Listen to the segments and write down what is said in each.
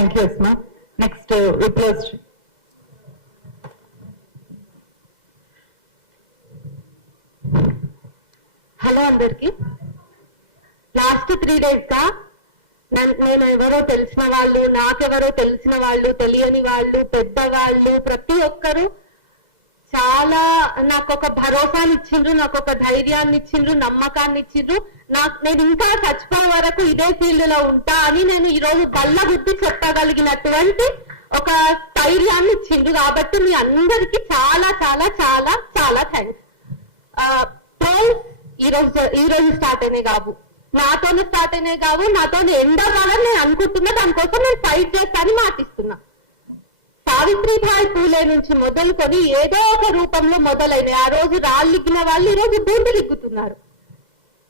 Thank you Asma. Next Viplav. Hello అందరికి. Last 3 days గా నేను ఎవరో తెలిసిన వాళ్ళు, నాకెవరో తెలిసిన వాళ్ళు, తెలియని వాళ్ళు, పెద్దవాళ్ళు, ప్రతి ఒక్కరు చాలా నాకు ఒక భరోసాని ఇచ్చిండ్రు, నాకు ఒక ధైర్యాన్ని ఇచ్చిండ్రు, నమ్మకాన్ని ఇచ్చిండ్రు. నేను ఇంకా చచ్చిపోయే వరకు ఇదే ఫీల్డ్ లో ఉంటా అని నేను ఈరోజు బల్ల గుర్తి చెప్పగలిగినటువంటి ఒక ధైర్యాన్ని ఇచ్చిండ్రు. కాబట్టి మీ అందరికి చాలా చాలా చాలా చాలా థ్యాంక్స్. ట్రోల్స్ ఈ రోజు స్టార్ట్ అయినాయి కావు, నాతోనే స్టార్ట్ అయినాయి కావు, నాతోనే ఎండ్ అవ్వాలని నేను అనుకుంటున్నా. దానికోసం నేను ఫైట్ చేస్తానని మాటిస్తున్నా. సావిత్రిబాయి పూలే నుంచి మొదలుకొని ఏదో ఒక రూపంలో మొదలైనవి. ఆ రోజు రాళ్ళిగ్గిన వాళ్ళు ఈ రోజు బూందులిగ్గుతున్నారు.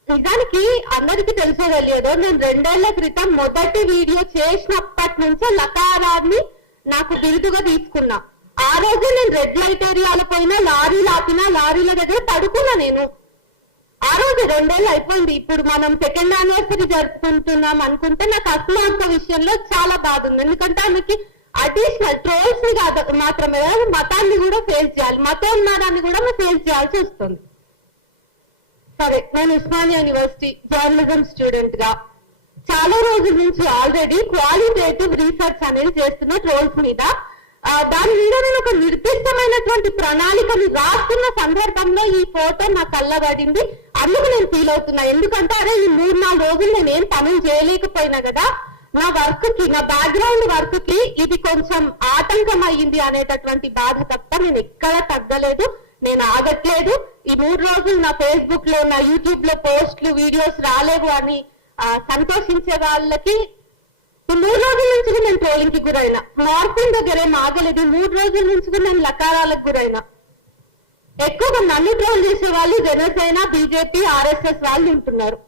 నిజానికి అందరికీ తెలుసో తెలియదో, నేను 2 ఏళ్ల క్రితం మొదటి వీడియో చేసినప్పటి నుంచే లకారాన్ని నాకు బిరుదుగా తీసుకున్నా. ఆ రోజు నేను రెడ్ లైట్ ఏరియాల పైన లారీలు ఆపినా, లారీల దగ్గర పడుకున్నా. నేను ఆ రోజు 2 ఏళ్ళు అయిపోయింది. ఇప్పుడు మనం 2nd anniversary జరుపుకుంటున్నాం అనుకుంటే నాకు అస్మా అక్క విషయంలో చాలా బాధ ఉంది. ఎందుకంటే ఆమెకి అడిషనల్ ట్రోల్స్ ని మాత్రమే మతాన్ని కూడా ఫేస్ చేయాలి, మతోన్మాదాన్ని కూడా ఫేస్ చేయాల్సి వస్తుంది. సరే, నేను ఉస్మానియా యూనివర్సిటీ జర్నలిజం స్టూడెంట్ గా చాలా రోజుల నుంచి ఆల్రెడీ క్వాలిటేటివ్ రీసెర్చ్ అనేది చేస్తున్న ట్రోల్స్ మీద. దాని మీద నేను ఒక నిర్దిష్టమైనటువంటి ప్రణాళికను రాస్తున్న సందర్భంలో ఈ ఫోటో నా కళ్ళబడింది. అందుకు నేను ఫీల్ అవుతున్నా. ఎందుకంటే అరే ఈ 3-4 రోజులు నేను ఏం పనులు చేయలేకపోయినా కదా, నా వర్క్ కి, నా బ్యాక్గ్రౌండ్ వర్క్ కి ఇది కొంచెం ఆటంకం అయ్యింది అనేటటువంటి బాధ తప్ప నేను ఎక్కడ తగ్గలేదు, నేను ఆగట్లేదు. ఈ 3 రోజులు నా ఫేస్బుక్ లో, నా యూట్యూబ్ లో పోస్టులు, వీడియోస్ రాలేవు అని సంతోషించే వాళ్ళకి 3 రోజుల నుంచి నేను ట్రోలింగ్ కి గురైనా. మార్పింగ్ దగ్గర ఏం ఆగలేదు. 3 రోజుల నుంచి నేను లకారాలకు గురైనా. ఎక్కువగా నన్ను ట్రోల్ చేసే వాళ్ళు జనసేన, బీజేపీ, ఆర్ఎస్ఎస్ వాళ్ళు ఉంటున్నారు.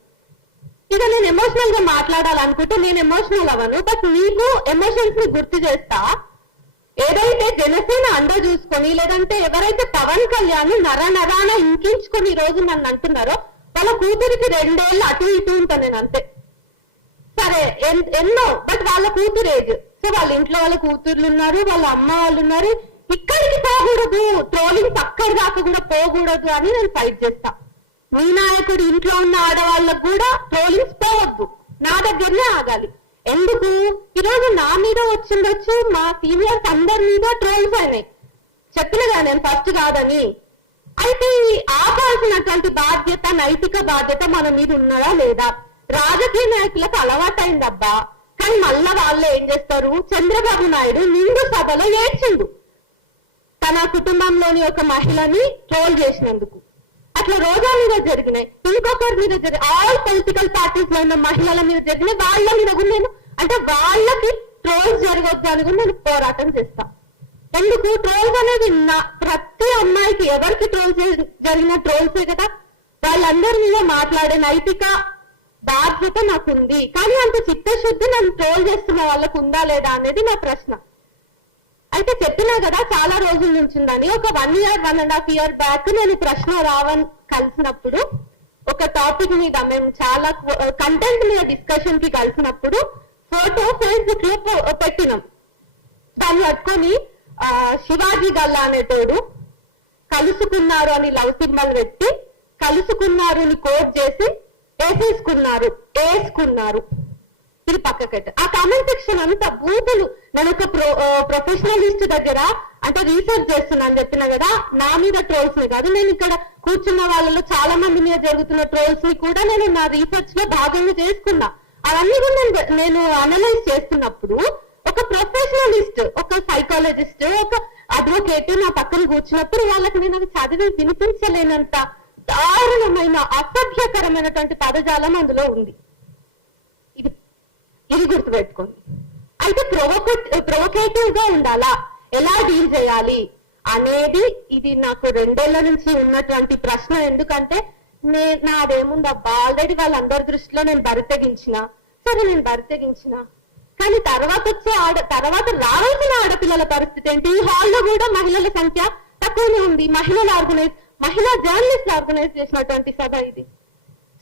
ఇక నేను ఎమోషనల్ గా మాట్లాడాలనుకుంటే నేను ఎమోషనల్ అవ్వను. బట్ మీకు ఎమోషన్స్ ని గుర్తు చేస్తా. ఏదైతే జనసేన అండ చూసుకొని, లేదంటే ఎవరైతే పవన్ కళ్యాణ్ నరాన ఇంకించుకొని ఈ రోజు నన్ను అంటున్నారో, వాళ్ళ కూతురికి 2 ఏళ్ళు అటు ఇటు ఉంటాను నేను, అంతే. సరే, ఎన్నో, బట్ వాళ్ళ కూతురు ఏజ్. సో వాళ్ళ ఇంట్లో వాళ్ళ కూతుర్లు ఉన్నారు, వాళ్ళ అమ్మ వాళ్ళు ఉన్నారు. ఇక్కడికి పోకూడదు, ట్రోలింగ్ అక్కడి దాకా కూడా పోకూడదు అని నేను ఫైట్ చేస్తా. మీ నాయకుడు ఇంట్లో ఉన్న ఆడవాళ్ళకు కూడా ట్రోలింగ్స్ పోవద్దు, నా దగ్గరనే ఆగాలి. ఎందుకు? ఈరోజు నా మీద వచ్చిండొచ్చు, మా సీనియర్స్ అందరి మీద ట్రోల్స్ అయినాయి. చెప్పిన కదా నేను ఫస్ట్ కాదని. అయితే ఆపాల్సినటువంటి బాధ్యత, నైతిక బాధ్యత మన మీద ఉన్నదా లేదా? రాజకీయ నాయకులకు అలవాటైందబ్బా. కానీ మళ్ళా వాళ్ళు ఏం చేస్తారు? చంద్రబాబు నాయుడు నిండు సభలో ఏడ్చిండు తన కుటుంబంలోని ఒక మహిళని ట్రోల్ చేసినందుకు. అట్లా రోజా మీద జరిగినాయి, ఇంకొకరి మీద జరిగినాయి, ఆల్ పొలిటికల్ పార్టీస్ లో ఉన్న మహిళల మీద జరిగినాయి. వాళ్ళ మీద కూడా నేను, అంటే వాళ్ళకి ట్రోల్స్ జరగొచ్చు అని కూడా నేను పోరాటం చేస్తా. ఎందుకు? ట్రోల్స్ అనేది ప్రతి అమ్మాయికి, ఎవరికి ట్రోల్స్ జరిగిన ట్రోల్సే కదా. వాళ్ళందరి మీద మాట్లాడే నైతిక బాధ్యత నాకుంది. కానీ అంత చిత్తశుద్ధి నన్ను ట్రోల్ చేస్తున్న వాళ్ళకు ఉందా లేదా అనేది నా ప్రశ్న. అయితే చెప్పినా కదా చాలా రోజుల నుంచి ఉందని. ఒక 1 year 1.5 year బ్యాక్ నేను ప్రశ్న రావణ్ కలిసినప్పుడు ఒక టాపిక్ మీద, మేము చాలా కంటెంట్ మీద డిస్కషన్ కి కలిసినప్పుడు ఫోటో ఫేస్బుక్ లో పెట్టినాం. దాన్ని పట్టుకొని శివాజీ గల్లా అనేటోడు కలుసుకున్నారు అని లవ్ సింబల్ పెట్టి, కలుసుకున్నారు అని కోట్ చేసి వేసుకున్నారు ఇది పక్కకెట్ట. ఆ కామెంట్ సెక్షన్ అంతా బూతులు. నేను ఒక ప్రొఫెషనలిస్ట్ దగ్గర అంటే రీసెర్చ్ చేస్తున్నాను చెప్పిన కదా, నా మీద ట్రోల్స్ ని కాదు, నేను ఇక్కడ కూర్చున్న వాళ్ళలో చాలా మంది మీద జరుగుతున్న ట్రోల్స్ ని కూడా నేను నా రీసెర్చ్ లో భాగంగా చేసుకున్నా. అవన్నీ కూడా నేను అనలైజ్ చేస్తున్నప్పుడు ఒక ప్రొఫెషనలిస్ట్, ఒక సైకాలజిస్ట్, ఒక అడ్వకేట్ నా పక్కన కూర్చున్నప్పుడు వాళ్ళకి నేను అది చదివి వినిపించలేనంత దారుణమైన, అసభ్యకరమైనటువంటి పదజాలం అందులో ఉంది. ఇది గుర్తుపెట్టుకోండి. అయితే ప్రొవోకేటివ్ గా ఉండాలా, ఎలా డీల్ చేయాలి అనేది ఇది నాకు 2 ఏళ్ల నుంచి ఉన్నటువంటి ప్రశ్న. ఎందుకంటే నాదేముందబ్బా, ఆల్రెడీ వాళ్ళందరి దృష్టిలో నేను బరితెగించిన. సరే, నేను బరితెగించిన, కానీ తర్వాత రావాల్సిన ఆడపిల్లల పరిస్థితి ఏంటి? ఈ హాల్లో కూడా మహిళల సంఖ్య తక్కువనే ఉంది. మహిళా జర్నలిస్ట్ ఆర్గనైజ్ చేసినటువంటి సభ ఇది.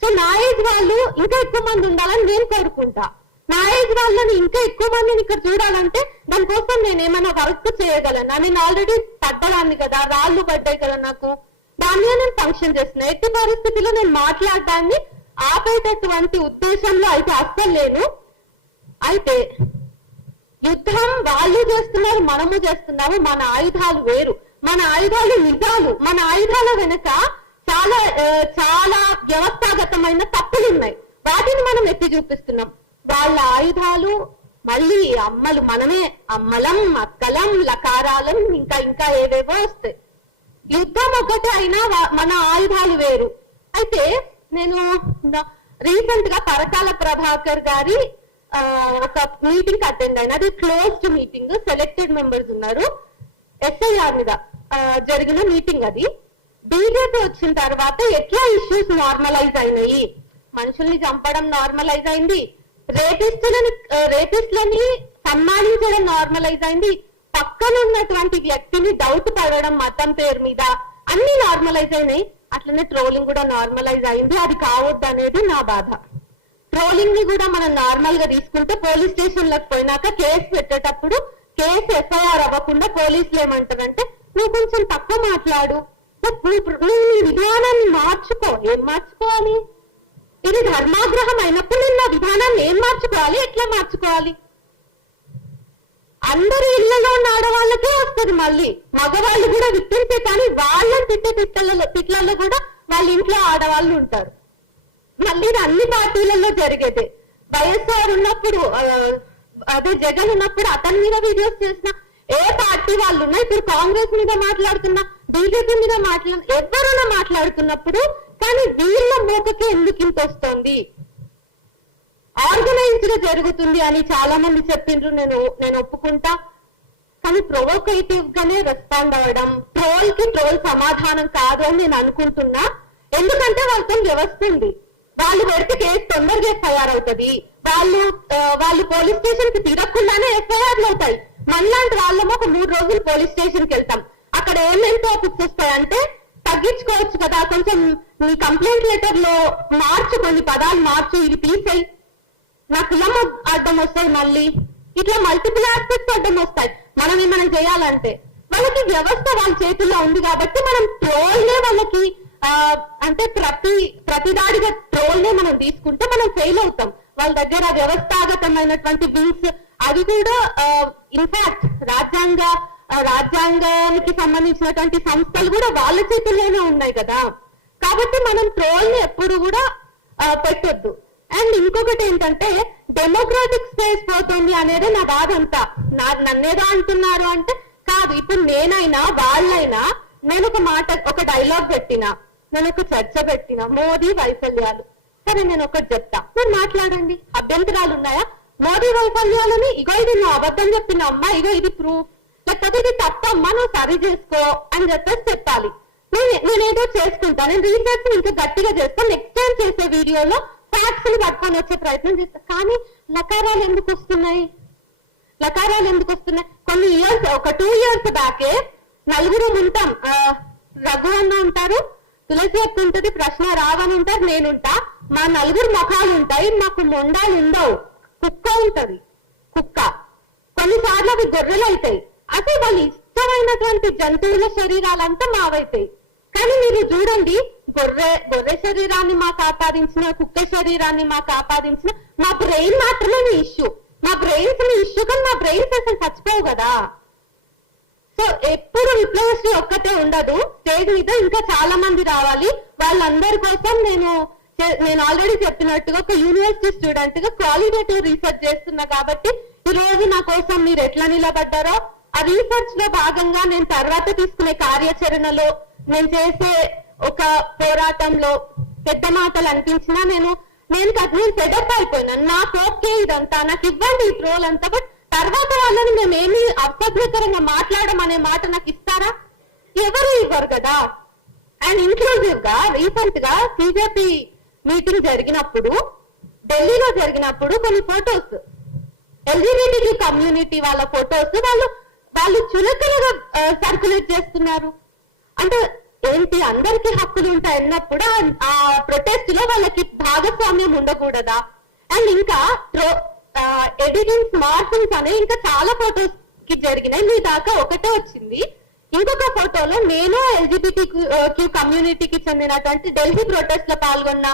సో నా ఏజ్ వాళ్ళు ఇంకా ఎక్కువ మంది ఉండాలని నేను కోరుకుంటా. నా ఏజ్ వాళ్ళని ఇంకా ఎక్కువ మందిని ఇక్కడ చూడాలంటే దానికోసం నేను ఏమైనా వర్క్ చేయగలను. నేను ఆల్రెడీ పడ్డదాన్ని కదా, రాళ్ళు పడ్డాయి కదా నాకు, దాని మీద నేను ఫంక్షన్ చేస్తున్నా. ఎట్టి పరిస్థితిలో నేను మాట్లాడడాన్ని ఆపేటటువంటి ఉద్దేశంలో అయితే అస్సలు లేను. అయితే యుద్ధం వాళ్ళు చేస్తున్నారు, మనము చేస్తున్నాము. మన ఆయుధాలు వేరు, మన ఆయుధాలు నిజాలు. మన ఆయుధాల వెనుక చాలా చాలా వ్యవస్థాగతమైన తప్పులు ఉన్నాయి, వాటిని మనం ఎత్తి చూపిస్తున్నాం. వాళ్ళ ఆయుధాలు మళ్ళీ అమ్మలు మనమే, అమ్మలం, అక్కలం, లకారాలం, ఇంకా ఇంకా ఏవేవో వస్తాయి. యుద్ధం ఒకటే అయినా మన ఆయుధాలు వేరు. అయితే నేను రీసెంట్ గా పరకాల ప్రభాకర్ గారి ఒక మీటింగ్ అటెండ్ అయినా. అది క్లోజ్డ్ మీటింగ్, సెలెక్టెడ్ మెంబర్స్ ఉన్నారు. ఎస్ఐఆర్ మీద జరిగిన మీటింగ్ అది. బీజేపీ వచ్చిన తర్వాత ఎట్లా ఇష్యూస్ నార్మలైజ్ అయినాయి, మనుషుల్ని చంపడం నార్మలైజ్ అయింది, రేపిస్టులని సన్మానించడం నార్మలైజ్ అయింది, పక్కన ఉన్నటువంటి వ్యక్తిని డౌట్ పడడం మతం పేరు మీద, అన్ని నార్మలైజ్ అయినాయి. అట్లనే ట్రోలింగ్ కూడా నార్మలైజ్ అయింది. అది కావద్దు అనేది నా బాధ. ట్రోలింగ్ ని కూడా మనం నార్మల్ గా తీసుకుంటే పోలీస్ స్టేషన్ లకు పోయినాక కేసు పెట్టేటప్పుడు కేసు ఎఫ్ఐఆర్ అవ్వకుండా పోలీసులు ఏమంటారంటే నువ్వు కొంచెం తక్కువ మాట్లాడు, నువ్వు నీ విధానాన్ని మార్చుకో. ఏం మార్చుకోవాలి? ఇది ధర్మాగ్రహం అయినప్పుడు నేను నా విధానాన్ని ఏం మార్చుకోవాలి, ఎట్లా మార్చుకోవాలి? అందరి ఇళ్లలో ఉన్న ఆడవాళ్ళకే వస్తుంది. మళ్ళీ మగవాళ్ళు కూడా విట్టించే, కానీ వాళ్ళని తిట్లలో కూడా వాళ్ళ ఇంట్లో ఆడవాళ్ళు ఉంటారు. మళ్ళీ ఇది అన్ని పార్టీలలో జరిగేదే. వైఎస్ఆర్ ఉన్నప్పుడు, అదే జగన్ ఉన్నప్పుడు అతని మీద వీడియోస్ చేసిన ఏ పార్టీ వాళ్ళు ఉన్నా, ఇప్పుడు కాంగ్రెస్ మీద మాట్లాడుతున్నా, బీజేపీ మీద ఎవరైనా మాట్లాడుతున్నప్పుడు, కానీ వీళ్ళ మూకకి ఎందుకు ఇంత వస్తుంది? ఆర్గనైజ్డ్ గా జరుగుతుంది అని చాలా మంది చెప్పిండ్రు, నేను ఒప్పుకుంటా. కానీ ప్రొవోకేటివ్ గానే రెస్పాండ్ అవ్వడం ట్రోల్ కి ట్రోల్ సమాధానం కాదు అని నేను అనుకుంటున్నా. ఎందుకంటే వాళ్ళతో వ్యవస్థ ఉంది. వాళ్ళు పెడితే కేసు తొందరగా ఎఫ్ఐఆర్ అవుతుంది. వాళ్ళు పోలీస్ స్టేషన్ కి తిరగకుండానే ఎఫ్ఐఆర్లు అవుతాయి. మనలాంటి వాళ్ళము ఒక 3 రోజులు పోలీస్ స్టేషన్ కి వెళ్తాం. అక్కడ ఏమేమి టాపిక్స్ వస్తాయంటే తగ్గించుకోవచ్చు కదా, కొంచెం నీ కంప్లైంట్ లెటర్ లో మార్చు, కొన్ని పదాలు మార్చు, ఇది తీసేయి, నా కులం అడ్డం వస్తాయి, మళ్ళీ ఇట్లా మల్టిపుల్ ఆస్పెక్ట్స్ అడ్డం వస్తాయి. మనం ఏమైనా చేయాలంటే వాళ్ళకి వ్యవస్థ వాళ్ళ చేతుల్లో ఉంది కాబట్టి మనం ట్రోల్నే వాళ్ళకి అంటే ప్రతిదాడిగా ట్రోల్నే మనం తీసుకుంటే మనం ఫెయిల్ అవుతాం. వాళ్ళ దగ్గర వ్యవస్థాగతమైనటువంటి బిల్స్ అవి కూడా ఇన్ఫాక్ట్ రాజ్యాంగానికి సంబంధించినటువంటి సంస్థలు కూడా వాళ్ళ చేతుల్లోనే ఉన్నాయి కదా. కాబట్టి మనం ట్రోల్ ని ఎప్పుడు కూడా పెట్టొద్దు. అండ్ ఇంకొకటి ఏంటంటే డెమోక్రాటిక్ స్పేస్ పోతుంది అనేది నా బాధ అంతా. నన్నేదో అంటున్నారు అంటే కాదు. ఇప్పుడు నేనైనా వాళ్ళైనా నేను ఒక డైలాగ్ పెట్టినా, నేను ఒక చర్చ పెట్టినా, మోదీ వైఫల్యాలు, సరే నేను ఒకటి చెప్తా, మీరు మాట్లాడండి, అభ్యంతరాలు ఉన్నాయా? మోదీ వైఫల్యాలని ఇగో ఇది నువ్వు అబద్ధం చెప్పిన అమ్మా, ఇగో ఇది ప్రూఫ్, లేకపోతే ఇది తప్పమ్మా నువ్వు సరి చేసుకో అని చెప్పేసి చెప్పాలి. నేనేదో చేసుకుంటా, నేను రీసెర్చ్ ఇంకా గట్టిగా చేస్తా, నెక్స్ట్ టైం చేసే వీడియోలో ఫ్యాక్ట్స్ ని పట్టుకొని వచ్చే ప్రయత్నం చేస్తా. కానీ లకారాలు ఎందుకు వస్తున్నాయి? కొన్ని ఇయర్స్, ఒక 2 years బ్యాకే నలుగురు ఉంటాం. రఘు అన్న ఉంటారు, తులసి అక్క ఉంటది, ప్రశ్న రావని ఉంటారు, నేనుంటా. మా నలుగురు ముఖాలు ఉంటాయి, మాకు మొండాలు ఉండవు. కుక్క ఉంటది, కుక్క. కొన్నిసార్లు అవి గొర్రెలు అవుతాయి. అసలు వాళ్ళు ఇష్టమైనటువంటి జంతువుల శరీరాలంతా మావైతాయి. కానీ మీరు చూడండి, గొర్రె శరీరాన్ని మాకు ఆపాదించిన, కుక్క శరీరాన్ని మాకు ఆపాదించిన, మా బ్రెయిన్ మాత్రమే మీ ఇష్యూ. మా బ్రెయిన్స్ మీ ఇష్యూ, కానీ మా బ్రెయిన్స్ అసలు చచ్చిపోవు కదా. సో ఎప్పుడు విప్లవశ్రీ ఒక్కటే ఉండదు, స్టేజ్ మీద ఇంకా చాలా మంది రావాలి. వాళ్ళందరి కోసం నేను ఆల్రెడీ చెప్పినట్టుగా ఒక యూనివర్సిటీ స్టూడెంట్ గా క్వాలిటేటివ్ రీసెర్చ్ చేస్తున్నా. కాబట్టి ఈ రోజు నా కోసం మీరు ఎట్లా నిలబడ్డారో ఆ రీసెర్చ్ లో భాగంగా నేను తర్వాత తీసుకునే కార్యాచరణలో, నేను చేసే ఒక పోరాటంలో పెద్ద మాటలు అనిపించినా నేను సెటప్ అయిపోయినాను. నాకు ఓకే ఇదంతా, నాకు ఇవ్వండి ఈ ట్రోల్ అంతా, బట్ తర్వాత వాళ్ళని మేమేమి అసభ్యకరంగా మాట్లాడడం అనే మాట నాకు ఇస్తారా? ఎవరు ఇవ్వరు కదా. అండ్ ఇంక్లూజివ్ గా రీసెంట్ గా సిజేపీ మీటింగ్ జరిగినప్పుడు, ఢిల్లీలో జరిగినప్పుడు కొన్ని ఫొటోస్, ఎల్జీబీటీ కమ్యూనిటీ వాళ్ళ ఫొటోస్ వాళ్ళు చులకనగా సర్క్యులేట్ చేస్తున్నారు. అంటే ఏంటి, అందరికీ హక్కులు ఉంటాయి అన్నప్పుడు ఆ ప్రొటెస్ట్ లో వాళ్ళకి భాగస్వామ్యం ఉండకూడదా? అండ్ ఇంకా ఎడిటింగ్స్ మార్ఫింగ్స్ అనే ఇంకా చాలా ఫొటోస్ కి జరిగినాయి. మీ దాకా ఒకటే వచ్చింది. ఇంకొక ఫోటోలో నేను ఎల్జిబిటి క్యూ కమ్యూనిటీకి చెందినటువంటి ఢిల్లీ ప్రొటెస్ట్ లో పాల్గొన్న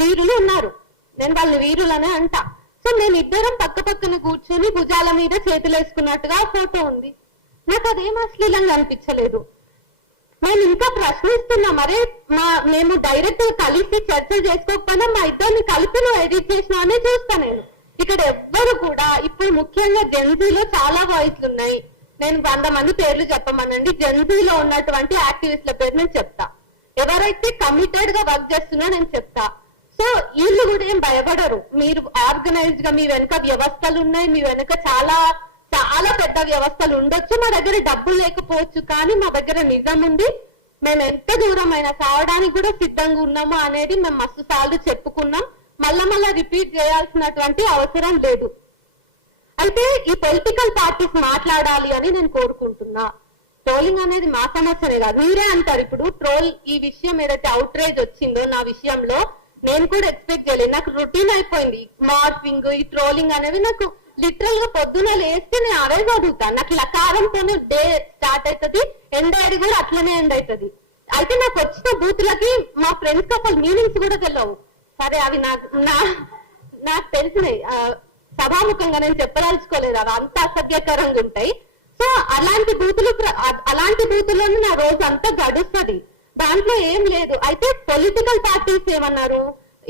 వీరులు ఉన్నారు. నేను వాళ్ళని వీరులనే అంటా. సో మేము ఇద్దరం పక్క పక్కన కూర్చొని భుజాల మీద చేతులు వేసుకున్నట్టుగా ఫోటో ఉంది. నాకు అదేం అశ్లీలంగా అనిపించలేదు. నేను ఇంకా ప్రశ్నిస్తున్నా, మరే మేము డైరెక్ట్ కలిసి చర్చ చేసుకోకపోయినా మా ఇద్దరిని కలిపి నువ్వు ఎడిట్ చేసినా అనే చూస్తా నేను. ఇక్కడ ఎవ్వరు కూడా ఇప్పుడు ముఖ్యంగా జెన్జీలో చాలా వాయిస్లు ఉన్నాయి. నేను 100 మంది పేర్లు చెప్పమనండి. జెన్జీలో ఉన్నటువంటి యాక్టివిస్ట్ల పేరు నేను చెప్తా. ఎవరైతే కమిటెడ్ గా వర్క్ చేస్తున్నా నేను చెప్తా. సో వీళ్ళు కూడా ఏం భయపడరు. మీరు ఆర్గనైజ్డ్ గా మీ వెనుక వ్యవస్థలు ఉన్నాయి, మీ వెనుక చాలా చాలా పెద్ద వ్యవస్థలు ఉండొచ్చు. మా దగ్గర డబ్బులు లేకపోవచ్చు, కానీ మా దగ్గర నిజం ఉంది. మేము ఎంత దూరం అయినా సావడానికి కూడా సిద్ధంగా ఉన్నాము అనేది మేము మస్తు సార్లు చెప్పుకున్నాం. మళ్ళా రిపీట్ చేయాల్సినటువంటి అవసరం లేదు. అయితే ఈ పొలిటికల్ పార్టీస్ మాట్లాడాలి అని నేను కోరుకుంటున్నా. ట్రోలింగ్ అనేది మా సమస్యనే కాదు. మీరే అంటారు ఇప్పుడు ట్రోల్ ఈ విషయం ఏదైతే అవుట్రేజ్ వచ్చిందో నా విషయంలో నేను కూడా ఎక్స్పెక్ట్ చేయలేదు. నాకు రొటీన్ అయిపోయింది మార్ఫింగ్, ఈ ట్రోలింగ్ అనేవి. నాకు లిటరల్ గా పొద్దున లేస్తే నేను అవే చదువుతాను. నాకు లకారంతోనే డే స్టార్ట్ అవుతుంది, ఎండ్ అయ్యేది కూడా అట్లనే ఎండ్ అవుతుంది. అయితే నాకు వచ్చిన బూతులకి మా ఫ్రెండ్స్ కి అసలు మీనింగ్స్ కూడా తెలియవు. సరే అవి నాకు తెలిసినాయి, సభాముఖంగా నేను చెప్పదలుచుకోలేదు. అవి అంత అసభ్యకరంగా ఉంటాయి. సో అలాంటి బూతులను నా రోజు అంతా గడుస్తుంది. దాంట్లో ఏం లేదు. అయితే పొలిటికల్ పార్టీస్ ఏమన్నారు,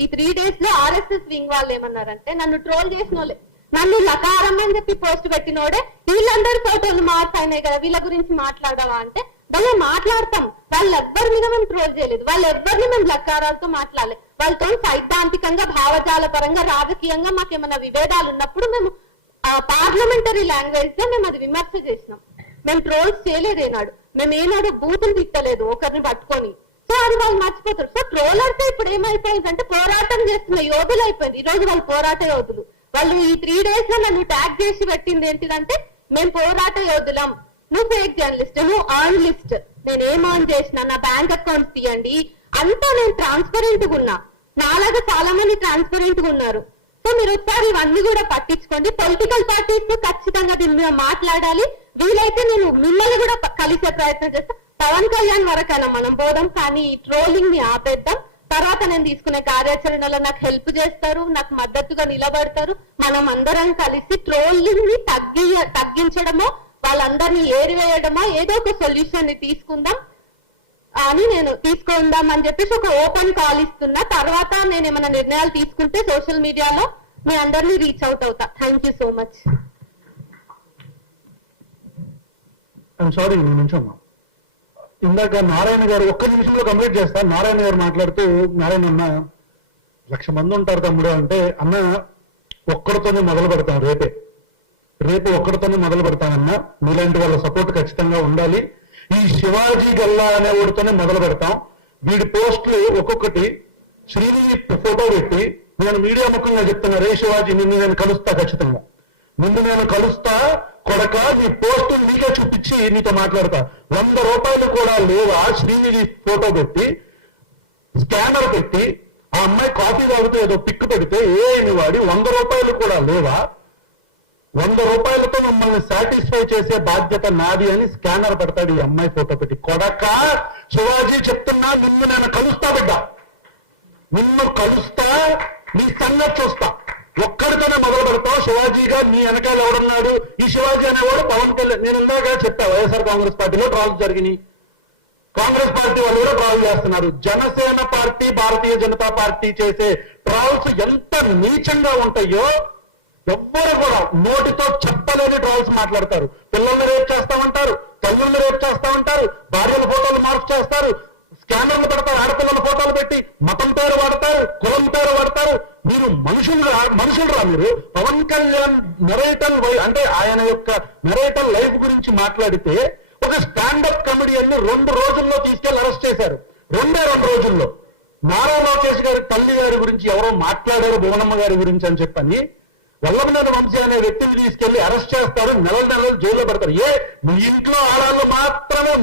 ఈ 3 days లో ఆర్ఎస్ఎస్ వింగ్ వాళ్ళు ఏమన్నారంటే, నన్ను ట్రోల్ చేసిన వాళ్ళే, నన్ను లకారం అని చెప్పి పోస్ట్ పెట్టినోడే వీళ్ళందరి ఫోటోలు మార్చాయినాయి కదా, వీళ్ళ గురించి మాట్లాడవా అంటే వాళ్ళు మాట్లాడతాం. వాళ్ళెవ్వరి మీద మేము ట్రోల్ చేయలేదు, వాళ్ళెవ్వరిని మేము లకారాలతో మాట్లాడలేదు. వాళ్ళతో సైద్ధాంతికంగా, భావజాల పరంగా, రాజకీయంగా మాకేమైనా విభేదాలు ఉన్నప్పుడు మేము పార్లమెంటరీ లాంగ్వేజ్ లో మేము అది విమర్శ చేసినాం. మేము ట్రోల్స్ చేయలేదు ఏనాడు. మేము ఏనాడు బూతులు తిట్టలేదు ఒకరిని పట్టుకొని. సో అది వాళ్ళు మర్చిపోతారు. సో ట్రోలర్స్ ఇప్పుడు ఏమైపోయిందంటే పోరాటం చేస్తున్న యోధులు అయిపోయింది. ఈ రోజు వాళ్ళు పోరాట యోధులు. వాళ్ళు ఈ 3 days లో నన్ను ట్యాగ్ చేసి పెట్టింది ఏంటిదంటే, మేము పోరాట యోధులం, నువ్వు ఫేక్ జర్నలిస్ట్, నువ్వు ఆన్ లిస్ట్. నేను ఏం ఆన్ చేసిన, నా బ్యాంక్ అకౌంట్స్ తీయండి, అంతా నేను ట్రాన్స్పరెంట్ గా ఉన్నా. నాలాగా చాలా మంది ట్రాన్స్పరెంట్ గా ఉన్నారు. సో మీరు ఒకసారి ఇవన్నీ కూడా పట్టించుకోండి. పొలిటికల్ పార్టీస్ ఖచ్చితంగా దీని మీద మాట్లాడాలి. వీలైతే నేను మిమ్మల్ని కూడా కలిసే ప్రయత్నం చేస్తా. పవన్ కళ్యాణ్ వరకైనా మనం పోదాం, కానీ ఈ ట్రోలింగ్ ని ఆపేద్దాం. తర్వాత నేను తీసుకునే కార్యాచరణలో నాకు హెల్ప్ చేస్తారు, నాకు మద్దతుగా నిలబడతారు. మనం అందరం కలిసి ట్రోలింగ్ ని తగ్గించడమో, వాళ్ళందరినీ ఏరివేయడమో, ఏదో ఒక సొల్యూషన్ ని తీసుకుందాం అని చెప్పేసి ఒక ఓపెన్ కాల్ ఇస్తున్నా. తర్వాత నేను ఏమైనా నిర్ణయాలు తీసుకుంటే సోషల్ మీడియాలో మీ అందరినీ రీచ్ అవుట్ అవుతా. Thank you so much. Sorry నిమిషమ్మా, ఇందాక నారాయణ గారు ఒక్క నిమిషంలో కంప్లీట్ చేస్తా. నారాయణ గారు మాట్లాడుతూ, నారాయణ అన్న 1,00,000 మంది ఉంటారు తమ్ముడు అంటే, అన్న ఒక్కడితోనే మొదలు పెడతాం, రేపు ఒక్కడితోనే మొదలు పెడతామన్నా, మీలాంటి వాళ్ళ సపోర్ట్ ఖచ్చితంగా ఉండాలి. ఈ శివాజీ గల్లా అనే వాడితోనే మొదలు పెడతాం. వీడి పోస్టులు ఒక్కొక్కటి శ్రీదేవి ఫోటో పెట్టి, నేను మీడియా ముఖంగా చెప్తున్నా, రే శివాజీ నిన్ను నేను కలుస్తా, ఖచ్చితంగా నిన్ను నేను కలుస్తా కొడక, నీ పోస్టు నీకే చూపించి నీతో మాట్లాడతా. 100 రూపాయలు కూడా లేవా శ్రీనిధి ఫోటో పెట్టి, స్కానర్ పెట్టి, ఆ అమ్మాయి కాఫీ తాగుతూ ఏదో పిక్ పెడితే ఏమి వాడి 100 రూపాయలు కూడా లేవా? 100 రూపాయలతో మిమ్మల్ని సాటిస్ఫై చేసే బాధ్యత నాది అని స్కానర్ పెడతాడు ఈ అమ్మాయి ఫోటో పెట్టి. కొడక శివాజీ చెప్తున్నా, నిన్ను నేను కలుస్తా బిడ్డ, నిన్ను కలుస్తా, నీ సంగతి చూస్తా. ఒక్కడితోనే మొదలు పెడతావు. శివాజీగా నీ వెనకాల ఎవడున్నాడు? ఈ శివాజీ అనేవాడు పవన్ కళ్యాణ్. నేను ఇందాక చెప్పా, వైఎస్ఆర్ కాంగ్రెస్ పార్టీలో ట్రాల్స్ జరిగినాయి, కాంగ్రెస్ పార్టీ వాళ్ళు కూడా ట్రాల్ చేస్తున్నారు. జనసేన పార్టీ, భారతీయ జనతా పార్టీ చేసే ట్రాల్స్ ఎంత నీచంగా ఉంటాయో ఎవ్వరు కూడా నోటితో చెప్పలేని ట్రాల్స్ మాట్లాడతారు. పిల్లల్ని రేప్ చేస్తామంటారు, తల్లుల్ని రేప్ చేస్తామంటారు, భార్యల ఫోటోలు మార్పు చేస్తారు, స్కానర్లు పెడతారు, ఆడపిల్లల ఫోటోలు పెట్టి మతం పేరు వాడతారు, కులం పేరు వాడతారు. మీరు మనుషులురా మీరు? పవన్ కళ్యాణ్ మెరైటల్ అంటే ఆయన యొక్క మెరైటల్ లైఫ్ గురించి మాట్లాడితే ఒక స్టాండప్ కమెడియన్ ని 2 రోజుల్లో తీసుకెళ్లి అరెస్ట్ చేశారు. 2 రోజుల్లో. నారా లోకేష్ గారి తల్లి గారి గురించి ఎవరో మాట్లాడారు, భువనమ్మ గారి గురించి అని చెప్పని వల్లభనేని వంశీ అనే వ్యక్తిని తీసుకెళ్లి అరెస్ట్ చేస్తారు, నెలలు జైల్లో పెడతారు. మీ ఇంట్లో ఆడాళ్ళు మాత్రమే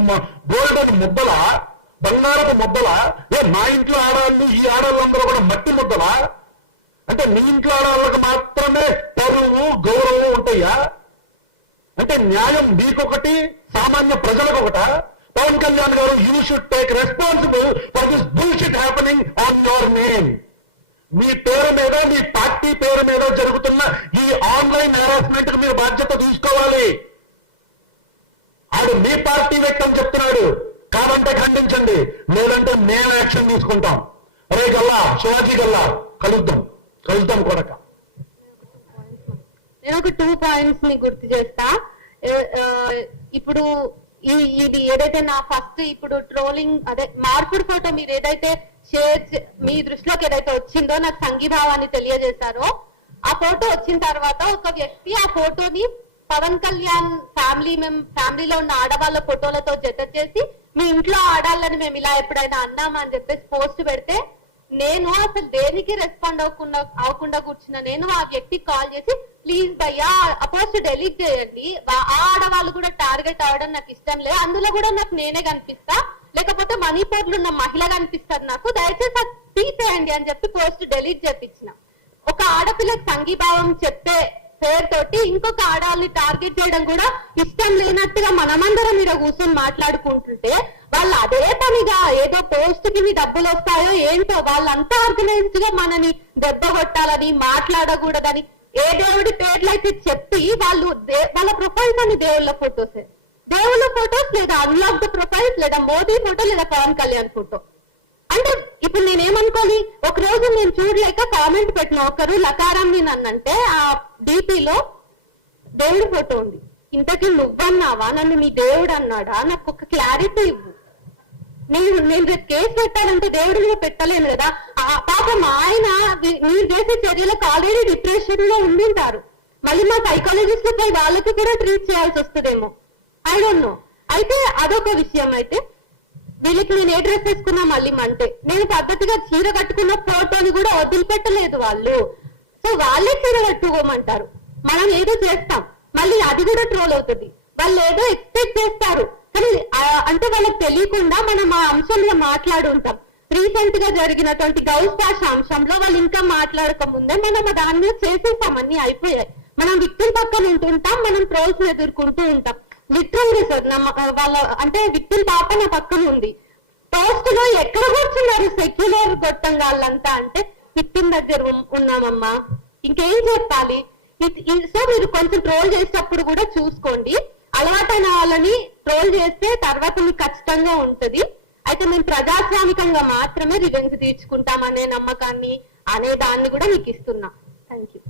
గోల్డెన్ ముద్దలా, బంగారపు ముద్దలా? మా ఇంట్లో ఆడాళ్ళు, ఈ ఆడాళ్ళందరూ కూడా మట్టి ముద్దలా? అంటే మీ ఇంట్లో ఆడవాళ్ళకి మాత్రమే పరువు గౌరవం ఉంటాయా? అంటే న్యాయం మీకొకటి, సామాన్య ప్రజలకు ఒకట? పవన్ కళ్యాణ్ గారు, you should take responsible for this bullshit happening on your name. మీ పేరు మీద, మీ పార్టీ పేరు మీద జరుగుతున్న ఈ ఆన్లైన్ హెరాస్మెంట్ కు మీరు బాధ్యత తీసుకోవాలి. ఆడు మీ పార్టీ వ్యక్తి అని చెప్తున్నాడు, కాదంటే ఖండించండి, లేదంటే మేము యాక్షన్ తీసుకుంటాం. అరే గల్లా, శివాజీ గల్లా, కలుద్దాం కొడక. నేను ఒక 2 పాయింట్స్ ని గుర్తు చేస్తా. ఇప్పుడు ఇది ఏదైతే నా ఫస్ట్ ఇప్పుడు ట్రోలింగ్ అదే మార్పుడు ఫోటో మీరు ఏదైతే మీ దృష్టిలోకి ఏదైతే వచ్చిందో నాకు సంఘీభావాన్ని తెలియజేశారో, ఆ ఫోటో వచ్చిన తర్వాత ఒక వ్యక్తి ఆ ఫోటోని పవన్ కళ్యాణ్ ఫ్యామిలీలో ఉన్న ఆడవాళ్ళ ఫోటోలతో జత చేసి మీ ఇంట్లో ఆడాలని మేము ఇలా ఎప్పుడైనా అన్నామా అని చెప్పేసి పోస్ట్ పెడితే, నేను అసలు దేనికి రెస్పాండ్ అవ్వకుండా కూర్చున్నా. నేను ఆ వ్యక్తికి కాల్ చేసి, ప్లీజ్ భయ్యా ఆ పోస్ట్ డెలీట్ చేయండి, ఆ ఆడవాళ్ళు కూడా టార్గెట్ అవడం నాకు ఇష్టం లేదు, అందులో కూడా నాకు నేనే కనిపిస్తా, లేకపోతే మణిపూర్లో ఉన్న మహిళ కనిపిస్తారు నాకు, దయచేసి అది తీసేయండి అని చెప్పి పోస్ట్ డెలీట్ చేపించిన. ఒక ఆడపిల్లకి సంఘీభావం చెప్పే పేరుతోటి ఇంకొక ఆడవాళ్ళని టార్గెట్ చేయడం కూడా ఇష్టం లేనట్టుగా మనమందరం మీద కూర్చొని మాట్లాడుకుంటుంటే, వాళ్ళు అదే పనిగా ఏదో పోస్ట్ కి డబ్బులు వస్తాయో ఏంటో వాళ్ళంతా ఆర్గనైజ్డ్ గా మనని దెబ్బ కొట్టాలని, మాట్లాడకూడదని ఏ దేవుడి పేర్లైతే చెప్పి వాళ్ళ ప్రొఫైల్స్ అని దేవుళ్ళ ఫొటోస్ లేదా అన్లాక్డ్ ప్రొఫైల్స్ లేదా మోదీ ఫోటో లేదా పవన్ కళ్యాణ్ ఫోటో. అంటే ఇప్పుడు నేనేమనుకోని, ఒక రోజు నేను చూడలేక కామెంట్ పెట్టిన ఒకరు లకారాన్ని నన్నంటే ఆ డీపీలో దేవుడి ఫోటో ఉంది, ఇంతకీ నువ్వన్నావా, నన్ను నీ దేవుడు అన్నాడా, నాకు ఒక క్లారిటీ ఇవ్వు. నేను రేపు కేసు పెట్టాలంటే దేవుడి మీద పెట్టలేను కదా. పాపం ఆయన మీరు చేసే చర్యలకు ఆల్రెడీ డిప్రెషన్ లో ఉండింటారు, మళ్ళీ మా సైకాలజిస్ట్ పై వాళ్ళకి కూడా ట్రీట్ చేయాల్సి వస్తుందేమో, ఐ డోంట్ నో. అయితే అదొక విషయం. అయితే వీళ్ళకి నేను ఏ డ్రెస్ వేసుకున్నా మళ్ళీ అంటే నేను పద్ధతిగా చీర కట్టుకున్న ఫోటోని కూడా వదిలిపెట్టలేదు వాళ్ళు. సో వాళ్ళే చీర కట్టుకోమంటారు, మనం ఏదో చేస్తాం, మళ్ళీ అది కూడా ట్రోల్ అవుతుంది. వాళ్ళు ఏదో ఎక్స్పెక్ట్ చేస్తారు, కానీ అంటే వాళ్ళకి తెలియకుండా మనం ఆ అంశంలో మాట్లాడుంటాం. రీసెంట్ గా జరిగినటువంటి గౌస్ భాష అంశంలో వాళ్ళు ఇంకా మాట్లాడక ముందే మనం దాని మీద చేసేసాం, అన్ని అయిపోయాయి. మనం విక్టిమ్ పక్కన ఉంటుంటాం, మనం ట్రోల్స్ ఎదుర్కొంటూ ఉంటాం. లిటరల్లీ సార్ వాళ్ళ అంటే విక్టిమ్ పాప నా పక్కన ఉంది, పోస్ట్ లో ఎక్కడ కూర్చున్నారు సెక్యులర్ గొట్టంగా వాళ్ళంతా అంటే విక్టిమ్ దగ్గర ఉన్నామమ్మా, ఇంకేం చెప్పాలి. సో మీరు కొంచెం ట్రోల్ చేసేటప్పుడు కూడా చూసుకోండి, అలవాటైన వాళ్ళని ట్రోల్ చేస్తే తర్వాత మీకు ఖచ్చితంగా ఉంటది. అయితే మేము ప్రజాస్వామికంగా మాత్రమే రివెంజ్ తీర్చుకుంటామనే నమ్మకాన్ని అనే దాన్ని కూడా మీకు ఇస్తున్నా. Thank you.